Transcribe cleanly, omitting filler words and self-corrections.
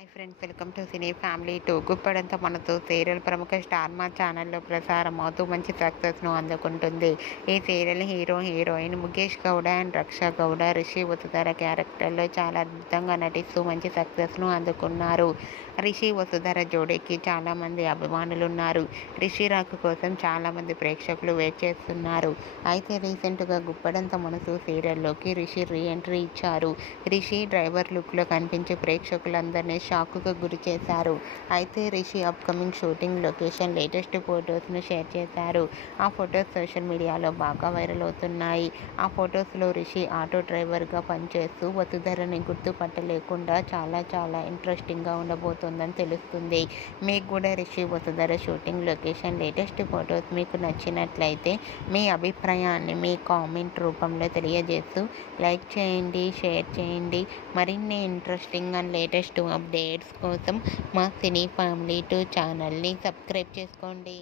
Hi friends, welcome to cine family two. గుప్పడంత మనతో serial ప్రముఖ స్టార్ మా ఛానల్లో ప్రసారం అవుతూ మంచి సక్సెస్ను అందుకుంటుంది. ఈ serial heroine Mukesh Gowda and Raksha Gowda Rishi Vasudhara క్యారెక్టర్లో చాలా అద్భుతంగా నటిస్తూ మంచి సక్సెస్ను అందుకున్నారు. రిషి వసుధర జోడీకి చాలామంది అభిమానులు ఉన్నారు. రిషి రాక కోసం చాలామంది ప్రేక్షకులు వెయిట్ చేస్తున్నారు. అయితే రీసెంట్గా గుప్పడంత మనసు సీరియల్లోకి రిషి రీ ఎంట్రీ ఇచ్చారు. రిషి డ్రైవర్ లుక్లో కనిపించి ప్రేక్షకులందరినీ షాక్కు గురి చేశారు. అయితే Rishi upcoming shooting location latest ఫొటోస్ను షేర్ చేశారు. ఆ ఫొటోస్ సోషల్ మీడియాలో బాగా వైరల్ అవుతున్నాయి. ఆ ఫొటోస్లో రిషి ఆటో డ్రైవర్గా పనిచేస్తూ వసుధరని గుర్తుపట్టలేకుండా చాలా ఇంట్రెస్టింగ్గా ఉండబోతోందని తెలుస్తుంది. మీకు కూడా Rishi Vasudhara shooting location latest photos మీకు నచ్చినట్లయితే మీ అభిప్రాయాన్ని మీ కామెంట్ రూపంలో తెలియజేస్తూ లైక్ చేయండి, షేర్ చేయండి. మరిన్ని ఇంట్రెస్టింగ్ అండ్ లేటెస్ట్ అప్డేట్స్ కోసం మా సినీ ఫ్యామిలీ 2 ఛానల్ని సబ్స్క్రైబ్ చేసుకోండి.